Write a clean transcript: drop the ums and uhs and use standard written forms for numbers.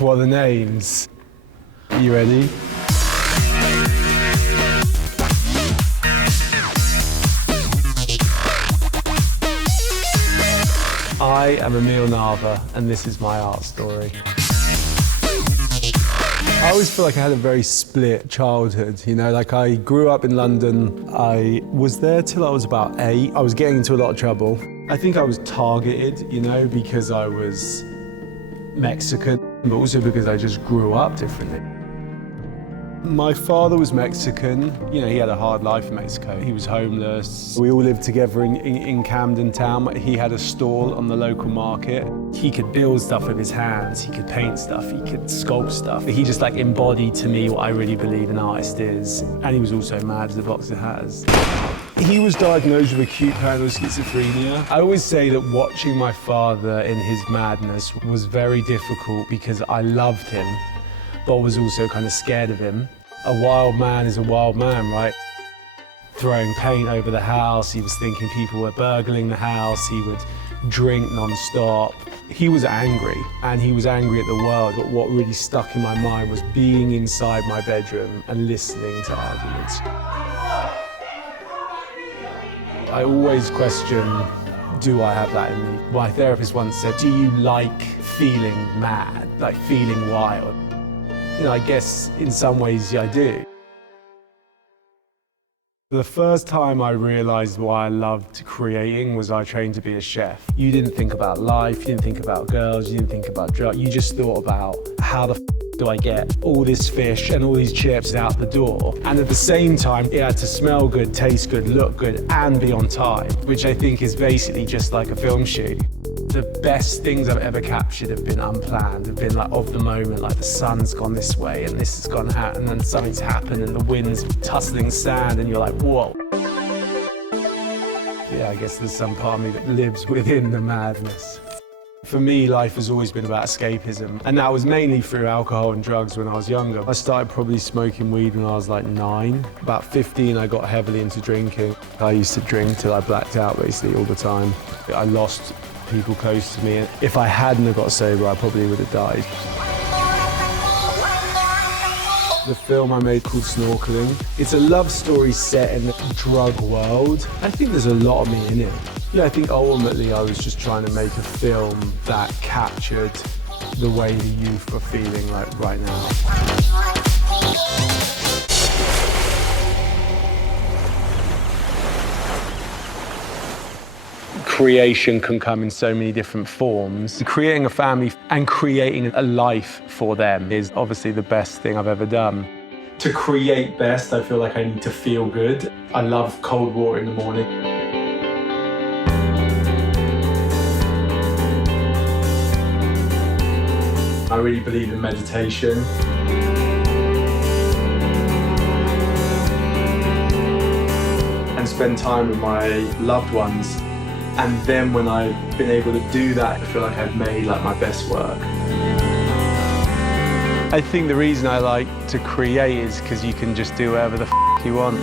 What are the names? Are you ready? I am Emil Nava, and this is my art story. I always feel like I had a very split childhood, you know, like I grew up in London. I was there till I was about 8. I was getting into a lot of trouble. I think I was targeted, you know, because I was Mexican, but also because I just grew up differently. My father was Mexican. You know, he had a hard life in Mexico. He was homeless. We all lived together in Camden Town. He had a stall on the local market. He could build stuff with his hands. He could paint stuff. He could sculpt stuff. He just like embodied to me what I really believe an artist is. And he was also mad as a boxer has. He was diagnosed with acute paranoid schizophrenia. I always say that watching my father in his madness was very difficult because I loved him, but was also kind of scared of him. A wild man is a wild man, right? Throwing paint over the house, he was thinking people were burgling the house, he would drink non-stop. He was angry, and he was angry at the world, but what really stuck in my mind was being inside my bedroom and listening to arguments. I always question, do I have that in me? My therapist once said, do you like feeling mad, like feeling wild? You know, I guess in some ways, yeah, I do. The first time I realized why I loved creating was I trained to be a chef. You didn't think about life, you didn't think about girls, you didn't think about drugs. You just thought about how the do I get all this fish and all these chips out the door. And at the same time, it had to smell good, taste good, look good, and be on time, which I think is basically just like a film shoot. The best things I've ever captured have been unplanned, have been like of the moment, like the sun's gone this way and this has gone out, and then something's happened and the wind's tussling sand and you're like, whoa. Yeah, I guess there's some part of me that lives within the madness. For me, life has always been about escapism, and that was mainly through alcohol and drugs when I was younger. I started probably smoking weed when I was like 9. About 15, I got heavily into drinking. I used to drink till I blacked out basically all the time. I lost people close to me. If I hadn't have got sober, I probably would have died. The film I made called Snorkeling, it's a love story set in the drug world. I think there's a lot of me in it. Yeah, I think ultimately I was just trying to make a film that captured the way the youth were feeling like right now. Creation can come in so many different forms. Creating a family and creating a life for them is obviously the best thing I've ever done. To create best, I feel like I need to feel good. I love cold water in the morning. I really believe in meditation. And spend time with my loved ones. And then when I've been able to do that, I feel like I've made like my best work. I think the reason I like to create is because you can just do whatever the f you want.